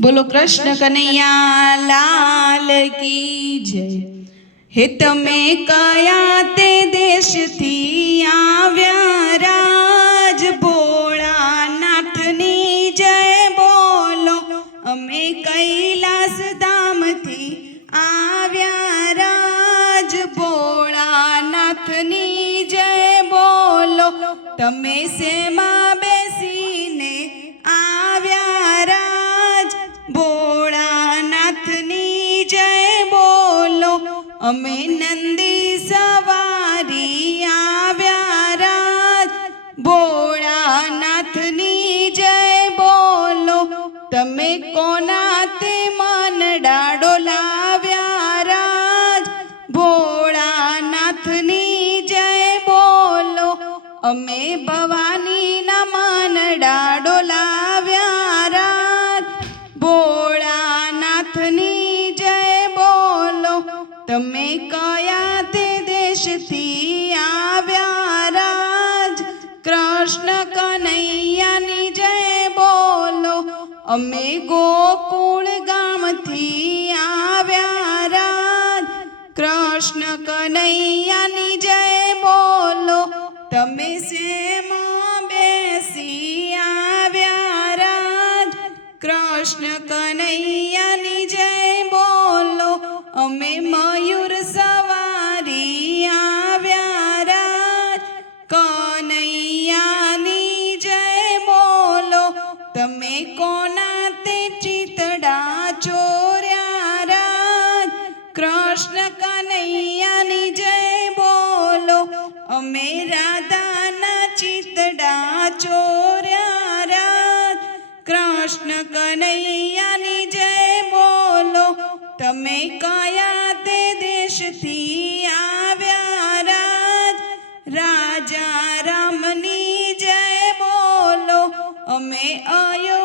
बोलो कृष्ण कन्हैया लाल की जय। हे तमे कया ते देश थी आव्या राज भोळानाथनी जय बोलो। अमे कैलास धाम थी आव्या राज भोळानाथनी जय बोलो। तमे सेमा बेसीने आव्या राज भोळानाथनी जय बोलो। अमे नंदी सवारी आव्या राज भोळानाथनी जय बोलो। तमे कोना ते मनडा डोलाव्या राज भोळानाथनी जय बोलो। अमे भवानी ना मनडा डोलाव्या राज भोळानाथनी जय बोलो। तमे कया ते देश थी आव्या राज कृष्ण कन्हैयानी जय बोलो। अमे गोकुळ गाम थी आव्या राज कृष्ण कन्हैयानी जय बोलो। तमे सेमा बेसी आव्या राज कृष्ण कन्हैयानी जय बोलो। अमे मयूर सवारी आव्या राज कन्हैयानी जय बोलो। तमे कोना ते चितड़ा चोर्या राज कृष्ण कन्हैयानी जय बोलो। अमे राधाना चितड़ा चोर्या राज कृष्ण कन्हैयानी जय बोलो। तमे कया ते देश थी आव्या राज राजा रामनी जय बोलो। अमे अयो